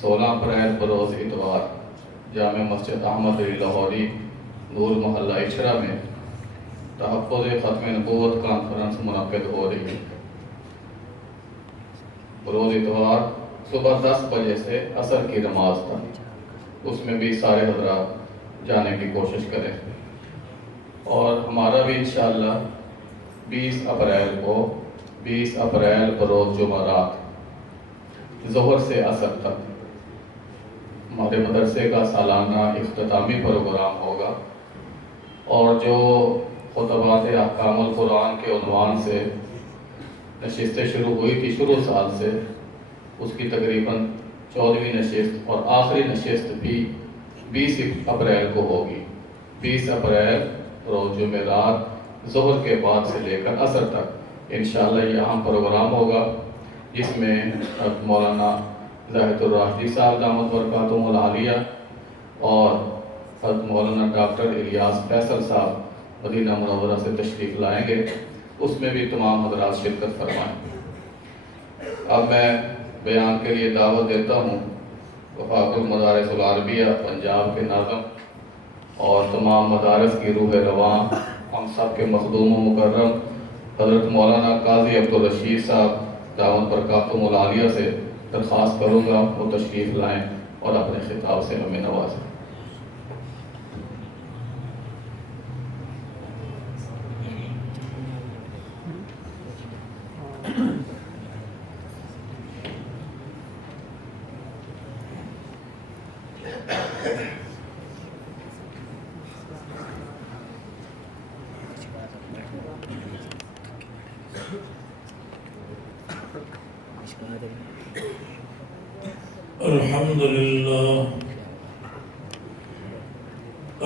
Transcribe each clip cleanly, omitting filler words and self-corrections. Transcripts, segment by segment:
16 April بروز اتوار جامع مسجد احمد علی لاہوری نور محلہ اچھرا میں تحفظ ختم نبوت کانفرنس منعقد ہو رہی ہے۔ بروز اتوار صبح 10 بجے سے عصر کی نماز تک، اس میں بھی سارے حضرات جانے کی کوشش کریں، اور ہمارا بھی انشاءاللہ 20 اپریل بروز جمعرات ظہر سے عصر تک ہمارے مدرسے کا سالانہ اختتامی پروگرام ہوگا، اور جو خطبات احکام القرآن کے عنوان سے نشستیں شروع ہوئی تھی شروع سال سے، اس کی تقریباً 14ویں نشست اور آخری نشست بھی 20 اپریل کو ہوگی۔ 20 اپریل روز جمعرات ظہر کے بعد سے لے کر عصر تک انشاءاللہ یہ اہم پروگرام ہوگا، جس میں مولانا زاہد الراشدی صاحب دامت برکاتہم العالیہ اور حضرت مولانا ڈاکٹر الیاس فیصل صاحب مدینہ منورہ سے تشریف لائیں گے، اس میں بھی تمام حضرات شرکت فرمائیں۔ اب میں بیان کے لیے دعوت دیتا ہوں وفاق المدارس العربیہ پنجاب کے ناظم اور تمام مدارس کی روح رواں، ہم سب کے مخدوم و مکرم حضرت مولانا قاضی عبدالرشید صاحب دامت برکاتہم العالیہ سے درخواست کروں گا وہ تشریف لائیں اور اپنے خطاب سے ہمیں نوازیں۔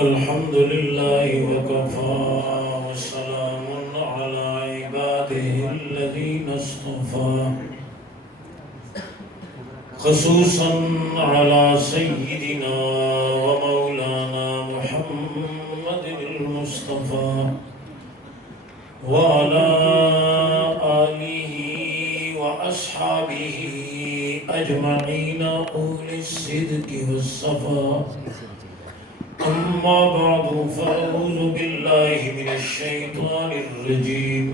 الحمد لله وكفى وسلام على عباده الذين اصطفى، خصوصا على سيدنا ومولانا محمد المصطفى وعلى آله وأصحابه أجمعين أولي الصدق والصفا، أما بعد فأعوذ بالله من الشيطان الرجيم،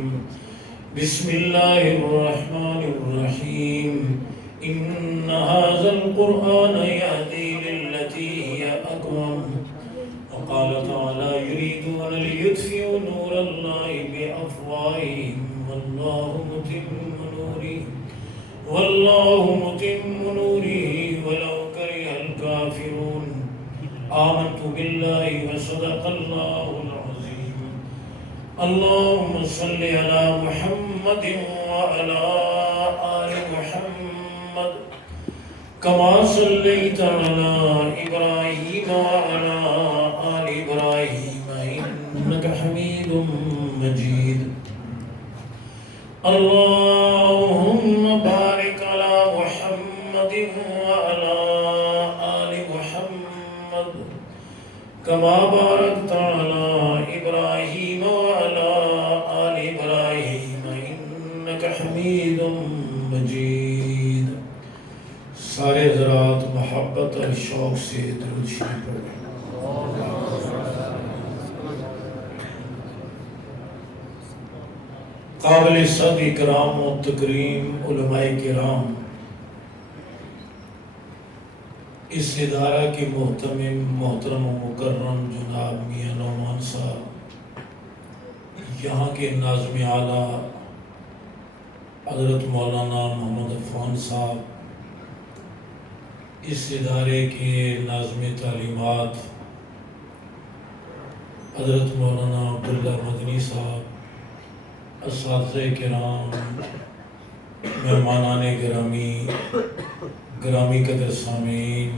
بسم الله الرحمن الرحيم، إن هذا القرآن يهدي للتي هي أقوم، وقال تعالى يريدون ليطفئوا نور الله بأفواههم والله متم نوره ولو كره الكافرون، آمنت بالله وصدق الله العظيم، اللهم صل على محمد وعلى آل محمد كما صليت على إبراهيم وعلى آل إبراهيم إنك حميد مجيد، اللهم بارك على محمد وعلى آل محمد كما باركت على إبراهيم وعلى آل إبراهيم إنك حميد مجيد۔ سارے حضرات محبت اور شوق سے درود شریف پڑھیں۔ قابل صد اکرام و تکریم علماء کرام، اس ادارہ کے محترم و مکرم جناب میاں نعمان صاحب، یہاں کے ناظم اعلیٰ حضرت مولانا محمد عفان صاحب، اس ادارے کے ناظم تعلیمات حضرت مولانا عبداللہ مدنی صاحب، اساتذہ کرام، مہمانان گرامی قدر سامعین،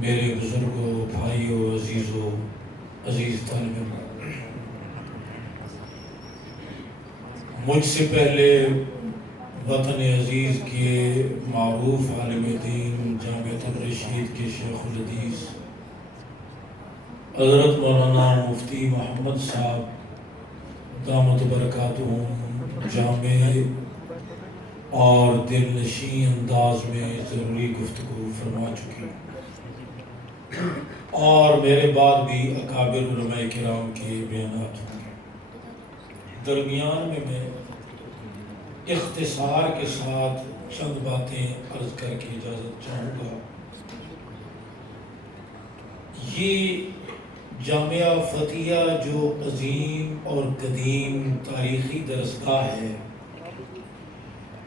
میرے بزرگوں، بھائیوں، عزیزوں، عزیز طالب علم، مجھ سے پہلے وطن عزیز کے معروف عالم دین جامعۃ الرشید کے شیخ الحدیث حضرت مولانا مفتی محمد صاحب دامت برکاتہم جامع اور دل نشین انداز میں ضروری گفتگو فرما چکی، اور میرے بعد بھی اکابر علماء کرام کے بیانات ہوں گے۔ درمیان میں اختصار کے ساتھ چند باتیں عرض کر کے اجازت چاہوں گا۔ یہ جامعہ فتیہ جو عظیم اور قدیم تاریخی درسگاہ ہے،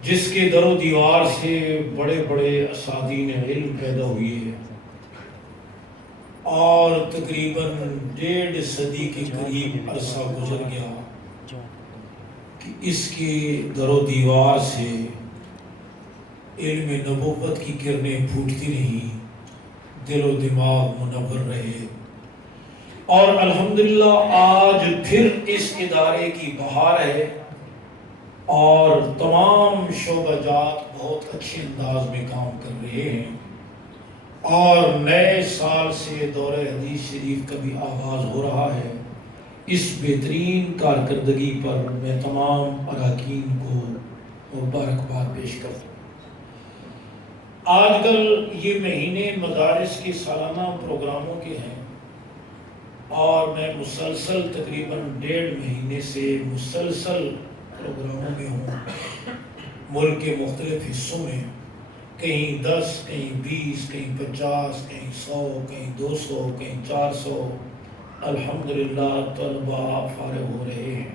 جس کے در و دیوار سے بڑے بڑے اساتذین علم پیدا ہوئے ہیں، اور تقریباً 1.5 صدی کے قریب عرصہ گزر گیا کہ اس کے در و دیوار سے علم نبوت کی کرنیں پھوٹتی رہیں، دل و دماغ منور رہے، اور الحمدللہ آج پھر اس ادارے کی بہار ہے، اور تمام شعبہ جات بہت اچھے انداز میں کام کر رہے ہیں، اور نئے سال سے دورہ حدیث شریف کا بھی آغاز ہو رہا ہے۔ اس بہترین کارکردگی پر میں تمام اراکین کو مبارکباد پیش کرتا ہوں۔ آج کل یہ مہینے مدارس کے سالانہ پروگراموں کے ہیں، اور میں مسلسل تقریباً 1.5 مہینے سے مسلسل پروگراموں میں ہوں، ملک کے مختلف حصوں میں، کہیں 10، کہیں 20، کہیں 50، کہیں 100، کہیں 200، کہیں 400۔ الحمدللہ طلباء فارغ ہو رہے ہیں۔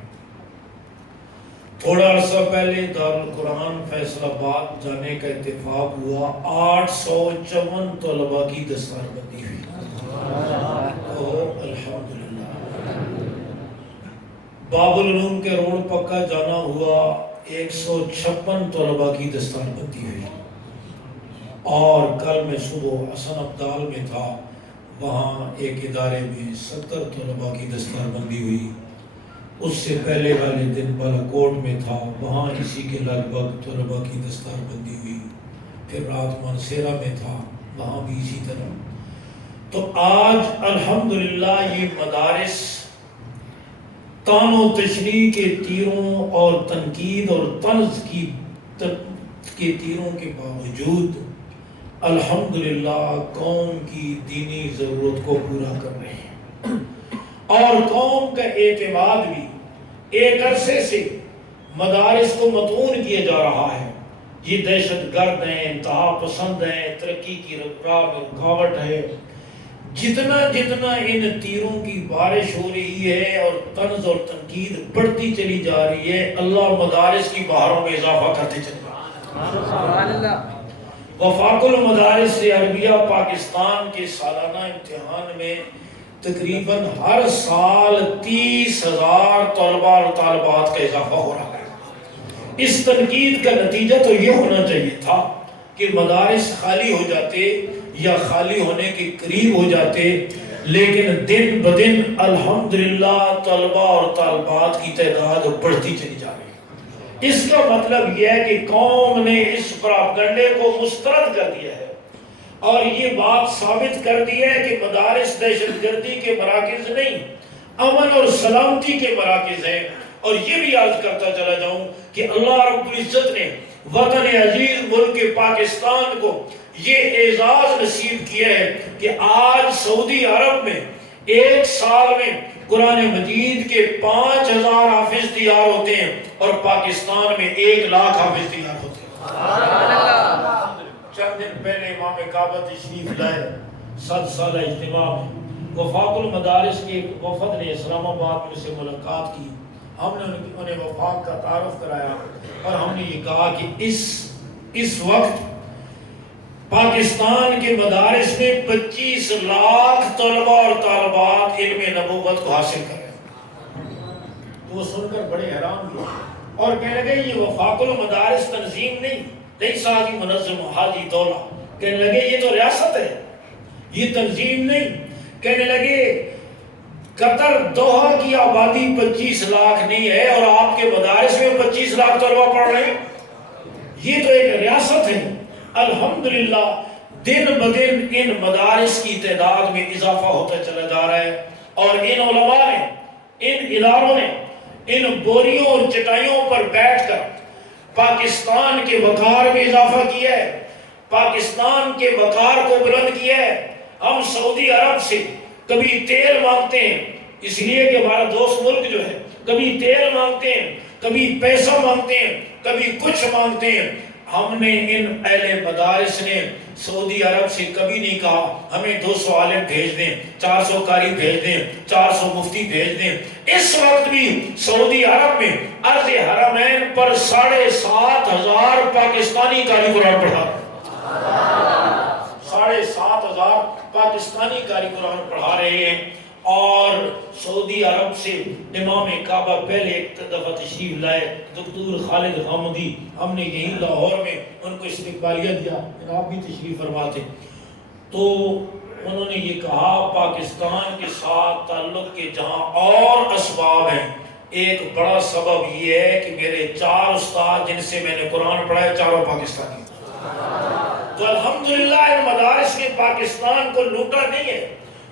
تھوڑا عرصہ پہلے دارالقرآن فیصل آباد جانے کا اتفاق ہوا، 854 طلباء کی دستار بندی ہوئی۔ الحمدللہ۔ باب العلوم کے روڈ پکا جانا ہوا، 156 طلباء کی دستار بندی ہوئی، اور کل میں صبح حسن ابدال میں تھا، وہاں ایک ادارے میں 70 طلباء کی دستار بندی ہوئی۔ اس سے پہلے والے دن بالاکوٹ میں تھا، وہاں اسی کے لگ بھگ طلباء کی دستار بندی ہوئی۔ پھر رات مانسیرہ میں تھا، وہاں بھی اسی طرح۔ تو آج الحمدللہ یہ مدارس طعن و تشریح کے تیروں اور تنقید اور طنز کے تیروں کے باوجود الحمدللہ قوم کی دینی ضرورت کو پورا کر رہے ہیں، اور قوم کا اعتماد بھی ایک عرصے سے مدارس کو مطعون کیا جا رہا ہے۔ یہ دہشت گرد ہیں، انتہا پسند ہیں، ترقی کی راہ میں رکاوٹ ہے۔ جتنا ان تیروں کی بارش ہو رہی ہے اور طنز اور تنقید بڑھتی چلی جا رہی ہے، اللہ مدارس کی بہاروں میں اضافہ کرتے چلے جا رہا ہے۔ وفاق المدارس عربیہ پاکستان کے سالانہ امتحان میں تقریباً ہر سال 30,000 طلباء اور طالبات کا اضافہ ہو رہا ہے۔ اس تنقید کا نتیجہ تو یہ ہونا چاہیے تھا کہ مدارس خالی ہو جاتے یا خالی ہونے کے قریب ہو جاتے، لیکن دن بدن الحمدللہ طلباء اور طالبات کی تعداد بڑھتی چلی جا رہی ہے۔ اس کا مطلب یہ ہے کہ قوم نے اس پراپگنڈے کو مسترد کر دیا ہے، اور یہ بات ثابت کر دی ہے کہ مدارس دہشت گردی کے مراکز نہیں، امن اور سلامتی کے مراکز ہیں۔ اور یہ بھی عرض کرتا چلا جاؤں کہ اللہ رب العزت نے وطن عزیز ملک پاکستان کو یہ اعزاز نصیب کیا ہے کہ آج سعودی عرب میں ایک سال میں قرآن مجید کے 5,000 حافظ تیار ہوتے ہیں، اور پاکستان میں 1,00,000 حافظ تیار ہوتے ہیں۔ چند دن پہلے امام کعبہ تشریف لائے 7 سالہ اجتماع میں، وفاق المدارس کے ایک وفد نے اسلام آباد میں سے ملاقات کی۔ ہم نے انہیں وفاق کا تعارف کرایا، اور ہم نے یہ کہا کہ اس وقت پاکستان کے مدارس میں 25 لاکھ طلباء اور طالبات علم نبوت کو حاصل کر رہے ہیں۔ تو وہ سن کر بڑے حیران ہوئے، اور کہنے لگے یہ وفاق المدارس تنظیم نہیں ساتھی منظم حاجی دولہ، کہنے لگے یہ تو ریاست ہے، یہ تنظیم نہیں۔ کہنے لگے قطر دوحہ کی آبادی 25 لاکھ نہیں ہے، اور آپ کے مدارس میں 25 لاکھ طلباء پڑھ رہے ہیں، یہ تو ایک ریاست ہے۔ الحمدللہ دن بدن ان مدارس کی تعداد میں اضافہ ہوتا چلا جا رہا ہے، اور ان علماء نے، ان اداروں نے ان بوریوں اور چٹائیوں پر بیٹھ کر پاکستان کے وقار میں اضافہ کیا ہے، پاکستان کے وقار کو بلند کیا ہے۔ ہم سعودی عرب سے کبھی تیل مانگتے ہیں، اس لیے کہ ہمارا دوست ملک جو ہے، کبھی تیل مانگتے ہیں، کبھی پیسہ مانگتے ہیں، کبھی کچھ مانگتے ہیں۔ ہم نے ان اہل مدارس نے سعودی عرب سے کبھی نہیں کہا ہمیں 200 عالم بھیج دیں، 400 قاری بھیج دیں، 400 مفتی بھیج دیں۔ اس وقت بھی سعودی عرب میں عرض حرمین پر 7,500 پاکستانی قاری قرآن پڑھا، 7,500 پاکستانی قاری قرآن پڑھا رہے ہیں۔ اور سعودی عرب سے امام کعبہ پہلے ایک دفعہ تشریف لائے دکتور خالد غامدی، ہم نے یہی لاہور میں ان کو استقبالیہ دیا، آپ بھی تشریف فرما تھے، تو انہوں نے یہ کہا پاکستان کے ساتھ تعلق کے جہاں اور اسباب ہیں، ایک بڑا سبب یہ ہے کہ میرے 4 استاد جن سے میں نے قرآن پڑھا ہے چاروں پاکستانی۔ تو الحمدللہ ان مدارس نے پاکستان کو لوٹا نہیں ہے،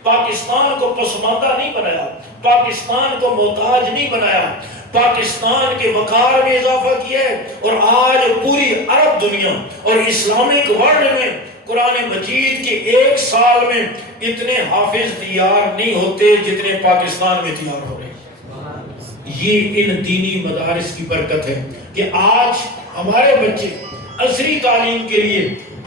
پاکستان کو پسماندہ نہیں بنایا، پاکستان کو محتاج نہیں بنایا، پاکستان کے وقار میں اضافہ کیا ہے۔ اور آج پوری عرب دنیا اور اسلامک ورلڈ میں قرآن مجید کے 1 سال میں اتنے حافظ تیار نہیں ہوتے جتنے پاکستان میں تیار ہو رہے ہیں۔ یہ ان دینی مدارس کی برکت ہے کہ آج ہمارے بچے عصری تعلیم کے لیے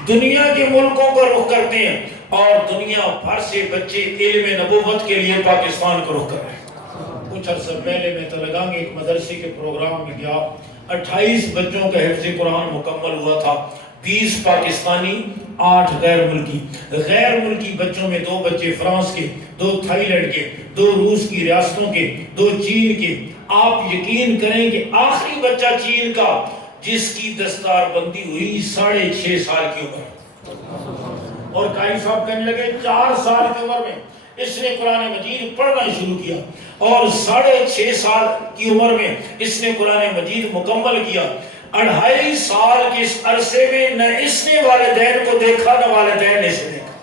دنیا کے ملکوں کا رخ کرتے ہیں، اور دنیا بھر سے بچے علم نبوت کے لیے پاکستان کو رخ کر رہے ہیں۔ کچھ عرصہ پہلے میں تلنگانہ ایک مدرسے کے پروگرام میں گیا، 28 بچوں کا حفظ قرآن مکمل ہوا تھا، 20 پاکستانی، 8 غیر ملکی۔ غیر ملکی بچوں میں 2 بچے فرانس کے، 2 تھائی لینڈ کے، 2 روس کی ریاستوں کے، 2 چین کے۔ آپ یقین کریں کہ آخری بچہ چین کا جس کی دستار بندی ہوئی 6.5 سال کی عمر، اور قاری صاحب کہنے لگے 4 سال کی عمر میں اس نے قرآن مجید پڑھنا شروع کیا، اور 6.5 سال کی عمر میں اس نے قرآن مجید مکمل کیا۔ 2.5 سال کے اس عرصے میں نہ اس نے والدین کو دیکھا نہ والدین نے اسے دیکھا۔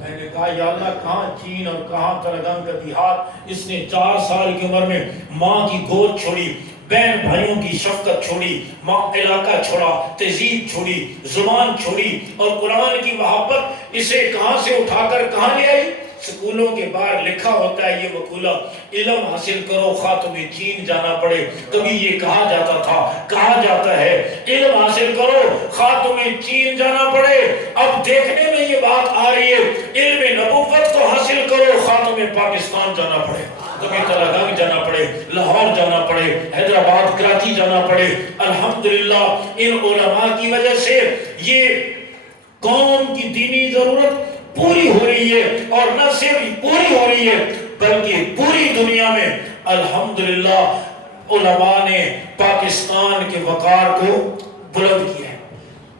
میں نے کہا یا اللہ کہاں چین اور کہاں تلنگانہ کا دیہات، اس نے 4 سال کی عمر میں ماں کی گود چھوڑی، بہن بھائیوں کی شفقت چھوڑی، ماں علاقہ چھوڑا، تہذیب چھوڑی، زبان چھوڑی، اور قرآن کی محبت اسے کہاں سے اٹھا کر کہاں لے آئی۔ سکولوں کے باہر لکھا ہوتا ہے یہ مقولہ، علم حاصل کرو خواہ تمہیں چین جانا پڑے۔ کبھی یہ کہا جاتا تھا، کہا جاتا ہے علم حاصل کرو خواہ تمہیں چین جانا پڑے، اب دیکھنے میں یہ بات آ رہی ہے علم نبوت کو حاصل کرو خواہ تمہیں پاکستان جانا پڑے، تمہیں تلنگانہ جانا پڑے، لاہور جانا پڑے، حیدرآباد، کراچی جانا پڑے۔ الحمدللہ ان علماء کی وجہ سے یہ قوم کی دینی ضرورت پوری ہو رہی ہے، اور نہ صرف پوری ہو رہی ہے بلکہ پوری دنیا میں الحمدللہ علماء نے پاکستان کے وقار کو بلند کیا ہے۔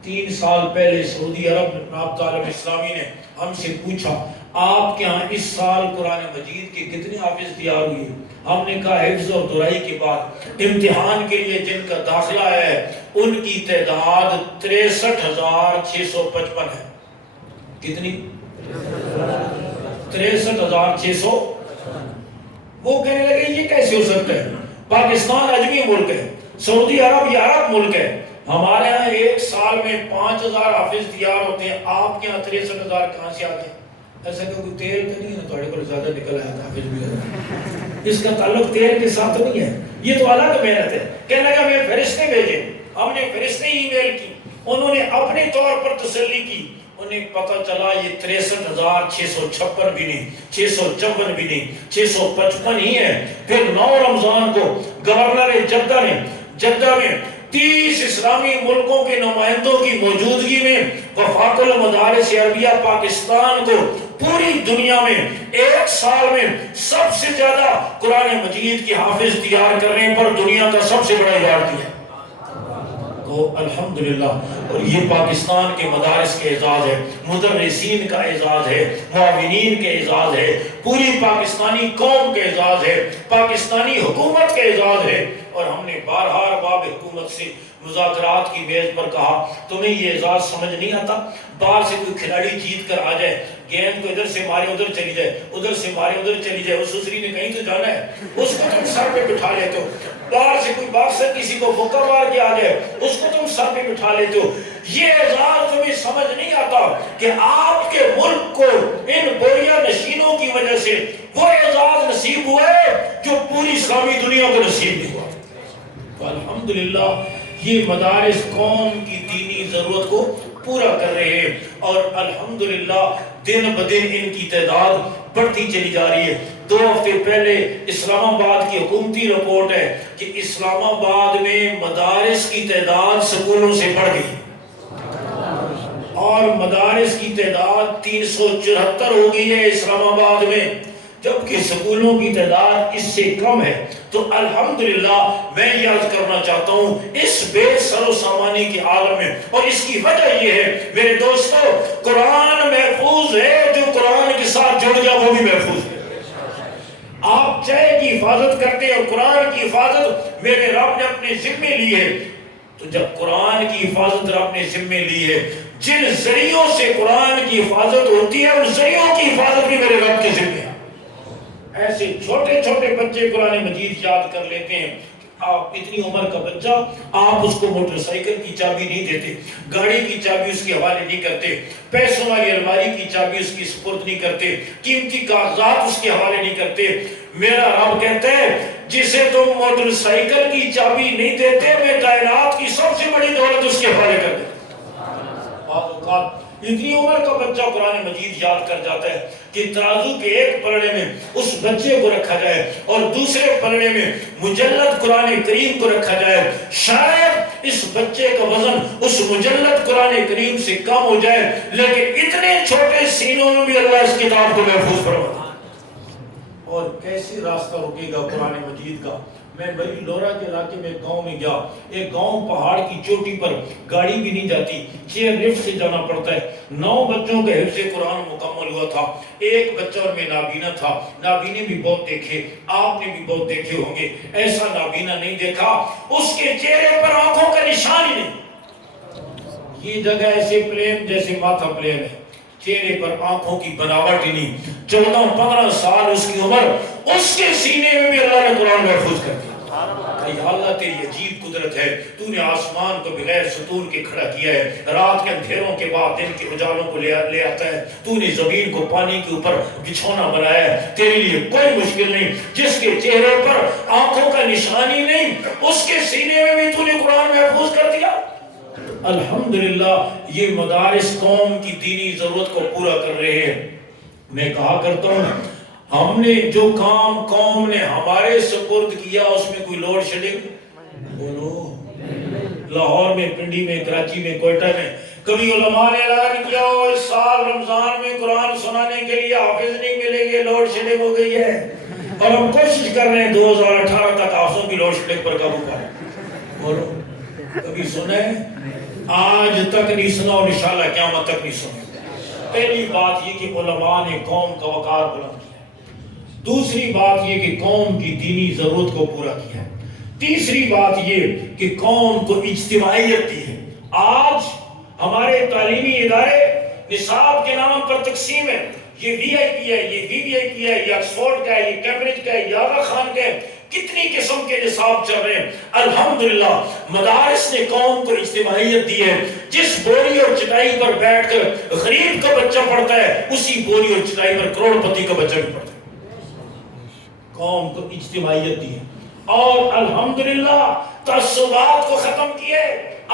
3 سال پہلے سعودی عرب میں رابطہ عالم اسلامی نے ہم سے پوچھا آپ کے ہاں اس سال قرآن مجید کے کتنے حافظ تیار ہوئے؟ ہم نے کہا حفظ اور درائی کے بعد امتحان کے لیے جن کا داخلہ ہے ان کی تعداد 63,655 ہے۔ کتنی؟ 63,600۔ وہ کہنے لگے یہ کیسے ہو سکتا ہے، پاکستان عجمی ملک ہے، سعودی عرب یہ عرب ملک ہے، ہمارے ہاں 1 سال میں 5,000 حافظ تیار ہوتے ہیں، آپ کے ہاں 63,000 کہاں سے آتے ہیں؟ ایسا کہ کوئی تیل تو نہیں ہے نا تھوڑے پر زیادہ نکل آیا حافظ بھی ہے، اس کا تعلق تیل کے ساتھ نہیں ہے، یہ تو الگ محنت ہے۔ کہنے لگا میں فرشتے بھیجے، ہم نے فرشتے ای میل کی، انہوں نے اپنے طور پر تسلی کی، انہیں پتہ چلا یہ 63,656 بھی نہیں، 654 بھی نہیں، 655 ہی ہے۔ پھر 9 رمضان کو گورنر جدہ نے جدہ میں 30 اسلامی ملکوں کے نمائندوں کی موجودگی میں وفاق المدارس عربیہ پاکستان کو پوری دنیا میں 1 سال میں سب سے زیادہ قرآن مجید کی حافظ تیار کرنے پر دنیا کا سب سے بڑا ایوارڈ دیا۔ تو الحمدللہ، اور یہ پاکستان کے مدارس کے اعزاز ہے، مدرسین کا اعزاز ہے، معاونین کے اعزاز ہے، پوری پاکستانی قوم کے اعزاز ہے۔ پاکستانی حکومت کا اعزاز ہے، اور ہم نے بارہا ارباب حکومت سے مذاکرات کی میز پر کہا تمہیں یہ اعزاز سمجھ نہیں آتا؟ باہر سے کوئی کھلاڑی جیت کر آ جائے، گیند کو ادھر سے مارے ادھر چلی جائے، ادھر سے مارے ادھر چلی جائے، اس سسری نے کہیں تو جانا ہے، اس کو تم سر پہ بٹھا لیتے ہو۔ باہر سے کوئی باکسر کسی کو مکہ مار کے آ جائے، اس کو تم سر پہ بٹھا لیتے ہو۔ یہ اعزاز تمہیں سمجھ نہیں آتا کہ آپ کے ملک کو ان بوریا نشینوں کی وجہ سے وہ اعزاز نصیب ہوا ہے جو پوری اسلامی دنیا کو نصیب نہیں ہوا۔ تو الحمدللہ یہ مدارس قوم کی دینی ضرورت کو پورا کر رہے ہیں، اور الحمدللہ دن بدن ان کی تعداد بڑھتی چلی جا رہی ہے۔ 2 ہفتے پہلے اسلام آباد کی حکومتی رپورٹ ہے کہ اسلام آباد میں مدارس کی تعداد سکولوں سے بڑھ گئی، اور مدارس کی تعداد 374 ہو گئی ہے اسلام آباد میں، جبکہ سکولوں کی تعداد اس سے کم ہے۔ تو الحمدللہ میں یہ عرض کرنا چاہتا ہوں اس بے سر و سامانی کے عالم میں، اور اس کی وجہ یہ ہے میرے دوستو، قرآن محفوظ ہے، جو قرآن کے ساتھ جڑ گیا وہ بھی محفوظ ہے۔ آپ چائے کی حفاظت کرتے ہیں اور قرآن کی حفاظت میرے رب نے اپنے ذمے لی ہے، تو جب قرآن کی حفاظت رب نے ذمے لی ہے، جن ذریعوں سے قرآن کی حفاظت ہوتی ہے ان ذریعوں کی حفاظت بھی میرے رب کے ذمے ہے۔ ایسے چھوٹے چھوٹے بچے قرآن مجید یاد کر لیتے ہیں، آپ اتنی عمر کا بچہ آپ اس کو موٹر سائیکل کی چابی نہیں دیتے، گاڑی کی چابی اس کے حوالے نہیں کرتے، پیسوں والی الماری کی چابی اس کی سپرد نہیں کرتے، قیمتی کاغذات اس کے حوالے نہیں کرتے۔ میرا رب کہتا ہے جسے تم موٹر سائیکل کی چابی نہیں دیتے، میں کائنات کی سب سے بڑی دولت اس کے حوالے کر دیتا۔ بعض اوقات اتنی عمر کا بچہ قرآن مجید یاد کر جاتا ہے کہ ترازو کے ایک پلڑے میں اس بچے کو رکھا جائے اور دوسرے پلڑے میں مجلد قرآن کریم کو رکھا جائے، شاید اس بچے کا وزن اس مجلد قرآن کریم سے کم ہو جائے، لیکن اتنے چھوٹے سینوں میں بھی اللہ اس کتاب کو محفوظ فرماتا ہے۔ اور کیسے راستہ رکے گا قرآن مجید کا؟ میں بڑی لورا کے علاقے میں گاؤں میں گیا، ایک گاؤں پہاڑ کی چوٹی پر، گاڑی بھی نہیں جاتی، چیئر لفٹ سے جانا پڑتا ہے۔ 9 بچوں کا حفظ قرآن مکمل ہوا تھا، ایک بچہ اور میں نابینا تھا۔ نابینے بھی بہت دیکھے، آپ نے بھی بہت دیکھے ہوں گے، ایسا نابینا نہیں دیکھا، اس کے چہرے پر آنکھوں کا نشان ہی نہیں۔ یہ جگہ ایسے پلین جیسے ماتھا پلین ہے، چہرے پر آنکھوں کی بناوٹ ہی نہیں۔ 14-15 سال اس کی عمر، اس کے سینے میں بھی اللہ نے قرآن محفوظ کر دیا۔ یا اللہ تیری عجیب قدرت ہے، تو نے آسمان کو بغیر ستون کے کھڑا کیا ہے، رات کے اندھیروں کے بعد دن کے اجالوں کو لے آتا ہے، تو نے زمین کو پانی کے اوپر بچھونا بنایا ہے، تیرے لیے کوئی مشکل نہیں۔ جس کے چہرے پر آنکھوں کا نشانی نہیں، اس کے سینے میں بھی تو نے قرآن محفوظ کر دیا۔ الحمدللہ یہ مدارس قوم کی دینی ضرورت کو پورا کر رہے ہیں۔ میں کہا کرتا ہوں ہم نے جو کام قوم نے ہمارے سپرد کیا اس میں کوئی لوڈ شیڈنگ بولو، لاہور میں، پنڈی میں، کراچی میں، کوئٹہ میں کبھی علماء نے اعلان کیا ہو اس سال رمضان میں قرآن سنانے کے لیے حافظ نہیں ملیں گے، لوڈ شیڈنگ ہو گئی ہے، اور ہم کوشش کر رہے ہیں 2018 تک حافظوں کی لوڈ شیڈنگ پر قابو پائیں۔ بولو کبھی سنے؟ آج تک نہیں سنا اور انشاءاللہ قیامت تک نہیں سنے۔ پہلی بات یہ کہ علماء نے قوم کا وقار بلند کیا، دوسری بات یہ کہ قوم کی دینی ضرورت کو پورا کیا، تیسری بات یہ کہ قوم کو اجتماعیت دی ہے۔ آج ہمارے تعلیمی ادارے نصاب کے نام پر تقسیم ہے، یہ وی آئی پی ہے، یہ وی آئی پی ہے، یہ آکسفورڈ کا ہے، یہ کیمبرج کا ہے، یہ آغا خان کا ہے، کتنی قسم کے نصاب چل رہے ہیں۔ الحمدللہ مدارس نے قوم کو اجتماعیت دی ہے۔ جس بوری اور چٹائی پر بیٹھ کر غریب کا بچہ پڑھتا ہے، اسی بوری اور چٹائی پر کروڑ پتی کا بچہ بھی پڑھتا ہے۔ قوم کو اجتماعیت دی ہے، اور الحمدللہ تعصبات کو ختم کیے۔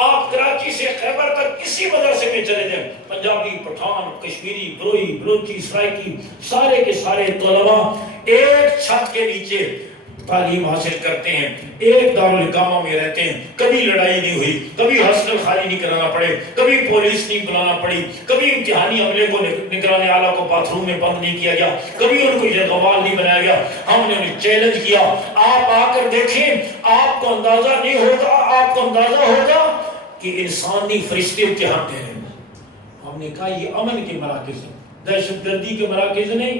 آپ کراچی سے خیبر تک کسی مدرسے میں چلے جائیں، پنجابی، پٹھان، کشمیری، بروئی، بلوچی، سرائکی، سارے کے سارے طلباء ایک چھت کے نیچے تعلیم حاصل کرتے ہیں، ایک دارالحکامہ میں رہتے ہیں، کبھی لڑائی نہیں ہوئی، کبھی ہاسٹل خالی نہیں کرانا پڑے، کبھی پولیس نہیں بلانا پڑی، کبھی امتحانی عملے کو نگران اعلیٰ کو باتھ روم میں بند نہیں کیا گیا، کبھی ان کو یرغمال نہیں بنایا گیا۔ ہم نے انہیں چیلنج کیا، آپ آ کر دیکھیں، آپ کو اندازہ نہیں ہوگا، آپ کو اندازہ ہوگا کہ انسان نہیں فرشتے امتحان دے رہے ہیں۔ ہم نے کہا یہ امن کے مراکز ہیں، دہشت گردی کے مراکز نہیں۔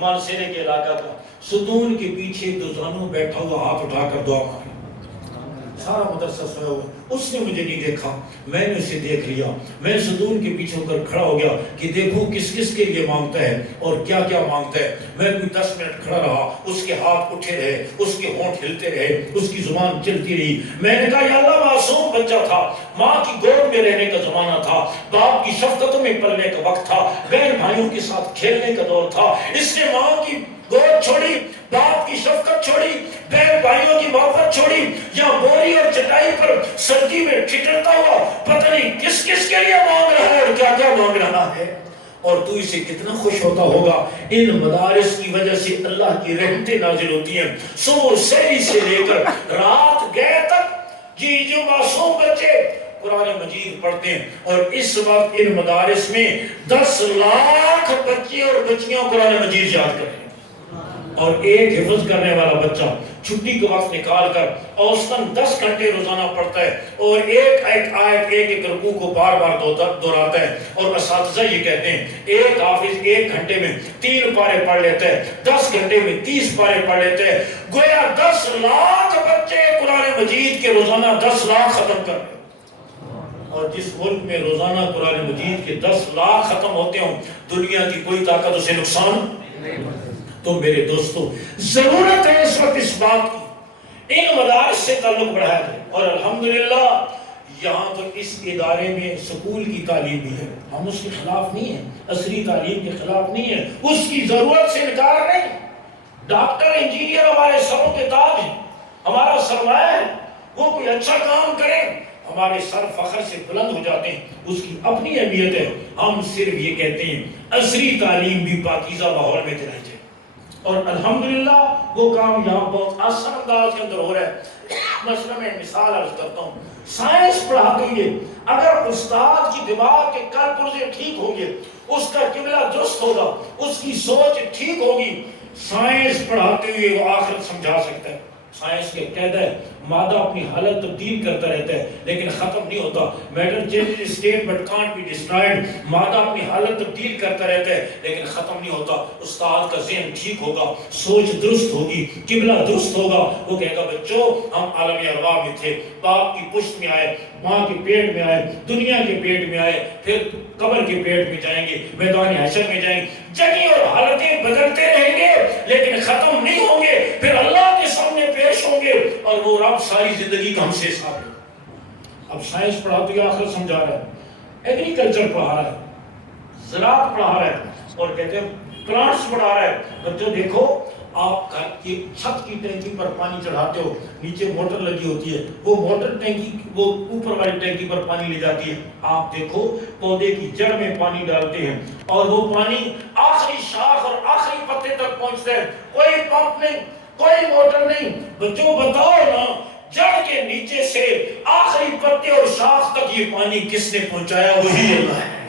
مانسیرے کے علاقہ کا، ستون کے پیچھے دوزانوں بیٹھا ہوا ہاتھ اٹھا کر دعا مانگی. سارا مدرسہ سویا ہوا، اس نے مجھے نہیں دیکھا، میں نے اسے دیکھ لیا. میں ستون کے پیچھے ہو کر کھڑا ہو گیا کہ دیکھوں کس کس کے لیے مانگتا ہے اور کیا کیا مانگتا ہے. میں کوئی 10 منٹ کھڑا رہا، اس کے ہاتھ اٹھے رہے، اس کے ہونٹ ہلتے رہے، اس کی زبان چلتی رہی. میں نے کہا یا اللہ، معصوم بچہ تھا، ماں کی گود میں رہنے کا زمانہ تھا، باپ کی شفقتوں میں پلنے کا وقت تھا، بہن بھائیوں کے ساتھ کھیلنے کا دور تھا. اس نے ماں کی گود چھوڑی، باپ کی شفقت چھوڑی، بہن بھائیوں کی محبت چھوڑی، یا بوری اور چٹائی پر سردی میں ٹھٹرتا ہوا پتہ نہیں کس کس کے لیے مانگ رہا ہے اور کیا کیا مانگ رہا ہے. اور تو اسے کتنا خوش ہوتا ہوگا. ان مدارس کی وجہ سے اللہ کی رحمتیں نازل ہوتی ہیں. صبح سحری سے لے کر رات گئے تک یہ جو معصوم بچے قرآن مجید پڑھتے ہیں. اور اس وقت ان مدارس میں 10 لاکھ بچے اور بچیاں قرآن مجید یاد کریں. اور ایک حفظ کرنے والا بچہ چھٹی کے وقت نکال کر اوسطاً 10 گھنٹے روزانہ پڑھتا ہے اور ایک آیت ایک رکوع کو بار بار دہراتا ہے. اور اساتذہ یہ کہتے ہیں ایک حافظ 1 گھنٹے میں 3 پارے پڑھ لیتا ہے، 10 گھنٹے میں 30 پارے پڑھ لیتے ہیں. گویا 10 لاکھ بچے قرآن مجید کے روزانہ 10 لاکھ ختم کر رہے. اور جس ملک میں روزانہ قرآن مجید کے 10 لاکھ ختم ہوتے ہوں، دنیا کی کوئی طاقت اسے نقصان نہیں. تو میرے دوستو، ضرورت ہے اس وقت اس بات کی ان مدارس سے تعلق بڑھایا جائے. اور الحمدللہ یہاں تو اس ادارے میں سکول کی تعلیم بھی ہے، ہم اس کے خلاف نہیں ہیں، عصری تعلیم کے خلاف نہیں ہیں، اس کی ضرورت سے انکار نہیں. ڈاکٹر انجینئر ہمارے سروں کے تاج ہیں، ہمارا سرمایہ ہے. وہ کوئی اچھا کام کریں ہمارے سر فخر سے بلند ہو جاتے ہیں، اس کی اپنی اہمیت ہے. ہم صرف یہ کہتے ہیں عصری تعلیم بھی پاکیزہ ماحول میں دلائی جائے. اور الحمدللہ وہ کام یہاں بہت آسان انداز کے اندر ہو رہا ہے. مثلا میں مثال عرض کرتا ہوں، سائنس پڑھاتے ہوئے اگر استاد کی دماغ کے کل پرزے ٹھیک ہوں گے، اس کا قبلہ درست ہوگا، اس کی سوچ ٹھیک ہوگی، سائنس پڑھاتے ہوئے وہ آخرت سمجھا سکتا ہے. سائنس کے قید ہے مادہ اپنی حالت تبدیل کرتا رہتا ہے لیکن ختم نہیں ہوتا. Matter changes state but can't be destroyed. مادہ اپنی حالت تبدیل کرتا رہتا ہے لیکن ختم نہیں ہوتا. استاد کا ذہن ٹھیک ہوگا، سوچ درست ہوگی، قبلہ درست ہوگا. وہ کہے گا بچوں ہم عالم ارواح میں تھے، باپ کی پشت میں آئے، ماں کے پیٹ میں آئے، دنیا کے پیٹ میں آئے، پھر قبر کے پیٹ میں جائیں گے، میدان حشر میں جائیں گے. جگہ اور حالتیں بدلتے رہیں گے لیکن ختم نہیں ہوں گے. پھر اللہ کے سامنے پیش ہوں گے اور وہ رب ساری زندگی کا ہم سے حساب لے. اب سائنس پڑھاتے ہوئے آخر سمجھا رہا ہے، ایگریکلچر پڑھا رہا ہے، زراعت پڑھا رہا ہے اور کہتے ہیں پلانٹس پڑھا رہا ہے. بچوں دیکھو آپ گھر کی چھت کی ٹینکی پر پانی چڑھاتے ہو، نیچے موٹر لگی ہوتی ہے، وہ موٹر ٹینکی وہ اوپر والی ٹینکی پر پانی لے جاتی ہے. آپ دیکھو پودے کی جڑ میں پانی ڈالتے ہیں اور وہ پانی آخری شاخ اور آخری پتے تک پہنچتا ہے. کوئی پمپ نہیں، کوئی موٹر نہیں. بچوں بتاؤ نا جڑ کے نیچے سے آخری پتے اور شاخ تک یہ پانی کس نے پہنچایا؟ وہی اللہ ہے.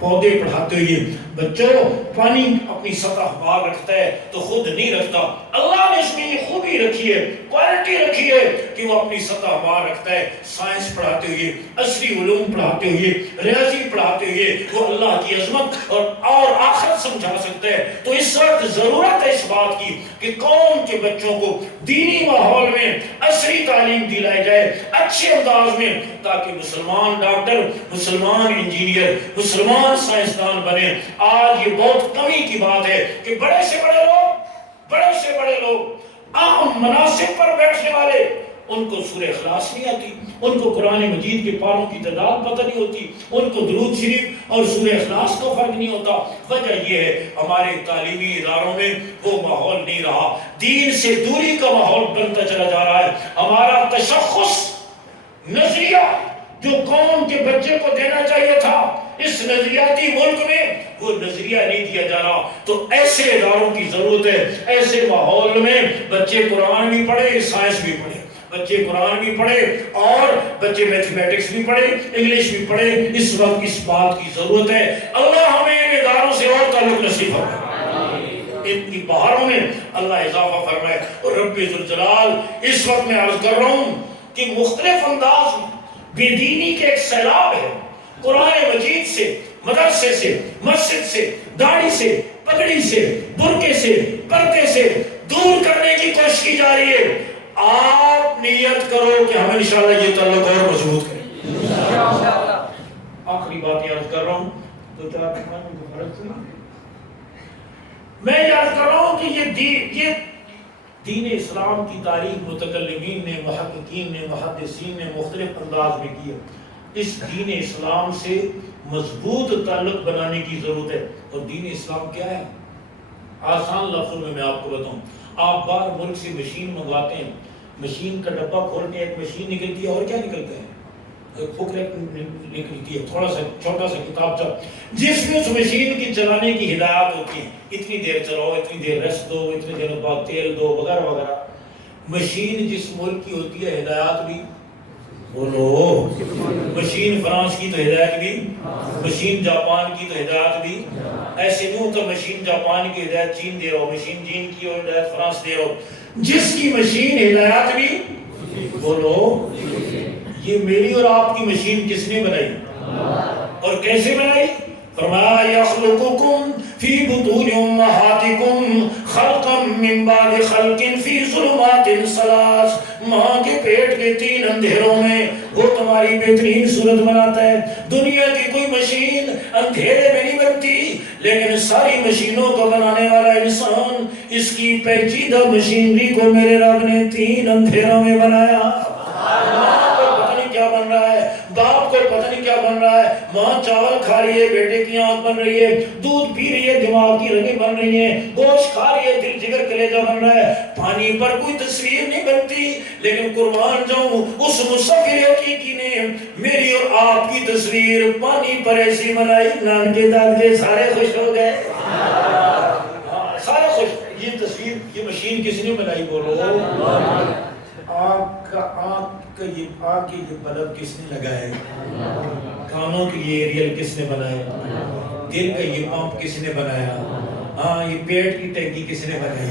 پودے پڑھاتے ہوئے بچوں پانی اپنی سطح بار رکھتا ہے تو خود نہیں رکھتا. اللہ نے اس میں یہ خوبی رکھی ہے، کوالٹی رکھی ہے کہ وہ اپنی سطح بار رکھتا ہے. سائنس پڑھاتے ہوئے، عصری علوم پڑھاتے ہوئے، ریاضی پڑھاتے ہوئے وہ اللہ کی عظمت اور آخرت سمجھا سکتا ہے. تو اس وقت ضرورت ہے اس بات کی کہ قوم کے بچوں کو دینی ماحول میں عصری تعلیم دلائی جائے اچھے انداز میں، تاکہ مسلمان ڈاکٹر، مسلمان انجینئر، مسلمان سائنسدان بنے. آج یہ بہت کمی کی بات ہے کہ بڑے سے بڑے لوگ عام مناصب پر بیٹھنے والے، ان کو سورہ اخلاص نہیں آتی، ان کو قرآن مجید کے پاروں کی تعداد پتہ نہیں ہوتی، ان کو درود شریف اور سورہ اخلاص کا فرق نہیں ہوتا. وجہ یہ ہے ہمارے تعلیمی اداروں میں وہ ماحول نہیں رہا، دین سے دوری کا ماحول بنتا چلا جا رہا ہے. ہمارا تشخص، نظریہ جو قوم کے بچے کو دینا چاہیے تھا اس نظریاتی ملک میں، وہ نظریہ نہیں دیا جا رہا. تو ایسے اداروں کی ضرورت ہے، ایسے ماحول میں بچے قرآن بھی پڑھے، سائنس بھی پڑھے، بچے قرآن بھی پڑھے اور بچے میتھمیٹکس بھی پڑھے، انگلش بھی پڑھے. اس وقت اس بات کی ضرورت ہے. اللہ ہمیں ان اداروں سے اور تعلق نصیب فرمائے، ان کی بہاروں میں اللہ اضافہ فرمائے. اور رب ذوالجلال اس وقت میں عرض کر رہا ہوں کہ مختلف انداز میں بے دینی کے ایک سیلاب ہے. قرآن مجید سے مدرسے سے، مسجد سے، داڑھی سے، پگڑی سے، برقعے سے، پردے سے دور کرنے کی کوشش کی جا رہی ہے۔ آپ نیت کرو کہ ہم انشاءاللہ یہ تعلق اور مضبوط کریں۔ آخری بات یہ عرض کر رہا ہوں، میں یاد کر رہا ہوں کہ یہ دین اسلام کی تاریخ متکلمین نے، محققین نے، محدثین نے مختلف انداز میں کی ہے۔ اس دین اسلام سے مضبوط تعلق بنانے کی ضرورت ہے۔ اور دین اسلام کیا ہے؟ آسان لفظوں میں آپ کو بتاؤں، آپ باہر ملک سے مشین منگواتے ہیں، مشین کا ڈبہ کھولتے ہیں، ایک مشین نکلتی ہے، اور کیا نکلتا ہے؟ ایک بکلیٹ نکلتی ہے، تھوڑا سا چھوٹا سا کتابچہ، جس میں اس مشین کی چلانے کی ہدایات ہوتی ہیں، اتنی دیر چلاؤ، اتنی دیر ریسٹ دو، اتنی دیر بعد تیل دو، وغیرہ وغیرہ۔ مشین جس ملک کی ہوتی ہے ہدایات بھی، بولو، مشین فرانس کی تو ہدایت بھی، مشین جاپان کی تو ہدایت بھی، ایسے نہیں ہوتا مشین جاپان کی ہدایت چین دے رہا ہو، مشین چین کی ہدایت فرانس دے رہا ہو، جس کی مشین ہدایات بھی، بولو، یہ میری اور آپ کی مشین کس نے بنائی اور کیسے بنائی؟ فرمایا یخلقکم فی بطون امہاتکم خلقا من بعد خلق فی ظلمات ثلاث، ماں کے پیٹ کے 3 اندھیروں میں وہ تمہاری بہترین صورت بناتا ہے۔ دنیا کی کوئی مشین اندھیرے میں نہیں بنتی، لیکن ساری مشینوں کو بنانے والا انسان، اس کی پیچیدہ مشینری کو میرے رب نے 3 اندھیروں میں بنایا۔ کیا بن رہا ہے، باپ کو پتہ نہیں کیا بن رہا ہے، ماں چاول کھا رہی ہے، بیٹے کی آنکھ بن رہی ہے، دودھ پی رہی ہے، دماغ کی رگیں بن رہی ہیں، گوشت کھا رہی ہے، دل جگر کلیجہ بن رہا ہے، پانی پر کوئی تصویر نہیں بنتی، لیکن قربان جاؤں اس مصور حقیقی نے میری اور آپ کی تصویر پانی پر ایسی بنائی، نان کے داد کے سارے خوش ہو گئے، سارے خوش۔ یہ تصویر، یہ مشین کس نے بنائی؟ بولو، آنکھ کا یہ بلب کس نے لگائے؟ کانوں کے یہ ایریل کس نے بنائے؟ دل کا یہ پمپ کس نے بنایا؟ ہاں، یہ پیٹ کی ٹینکی کس نے بنائی؟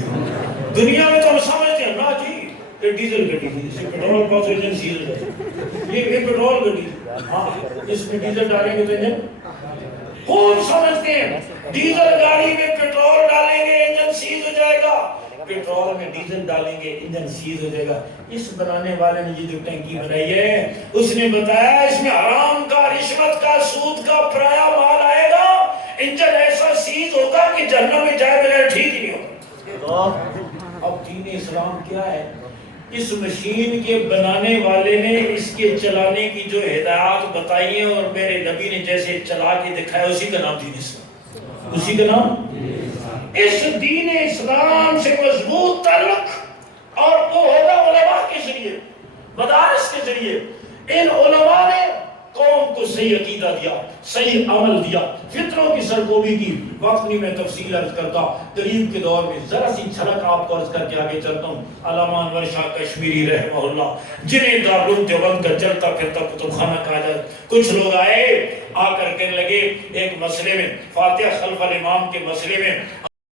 دنیا میں تو ہم سمجھتے ہیں نا جی یہ ڈیزل گاڑی تھی، اس میں پیٹرول پاس انجن سیز ہو جائے، یہ پیٹرول گاڑی، ہاں اس میں ڈیزل ڈالیں گے تو انجن، کون سمجھتے ہیں ڈیزل گاڑی میں پیٹرول ڈالیں گے انجن سیز ہو جائے گا، پیٹرول میں ڈیزل ڈالیں گے انجن سیز ہو جائے گا۔ اس بنانے والے نے یہ جو ٹینکی بنائی ہے، اس نے بتایا اس میں حرام کا، رشوت کا، سود کا، پرایا مال آئے گا، انجن ایسا سیز ہوگا کہ جہنم میں جائے بغیر ٹھیک ہی نہیں ہوگا۔ اب دین اسلام کیا ہے؟ اس مشین کے بنانے والے نے اس کے چلانے کی جو ہدایات بتائی ہیں اور میرے نبی نے جیسے چلا کے دکھایا، اسی کا نام دین اسلام، اسی کا نام۔ اس دین اسلام سے مضبوط تعلق اور وہ ہوگا علماء کے ذریعے، مدارس کے ذریعے۔ ان علماء نے قوم کو صحیح عقیدہ دیا، صحیح عمل دیا، فطروں کی سرکوبی کی۔ وقت نہیں میں تفصیل عرض کرتا، قریب کے دور میں ذرا سی جھلک آپ کو عرض کر کے آگے چلتا ہوں۔ علامہ انور شاہ کشمیری رحمہ اللہ، جنہیں دارالعلوم دیوبند کا چلتا پھرتا کتب خانہ کہا جاتا، کچھ لوگ آئے، آ کر کہنے لگے ایک مسئلے میں، فاتحہ خلف الامام کے مسئلے میں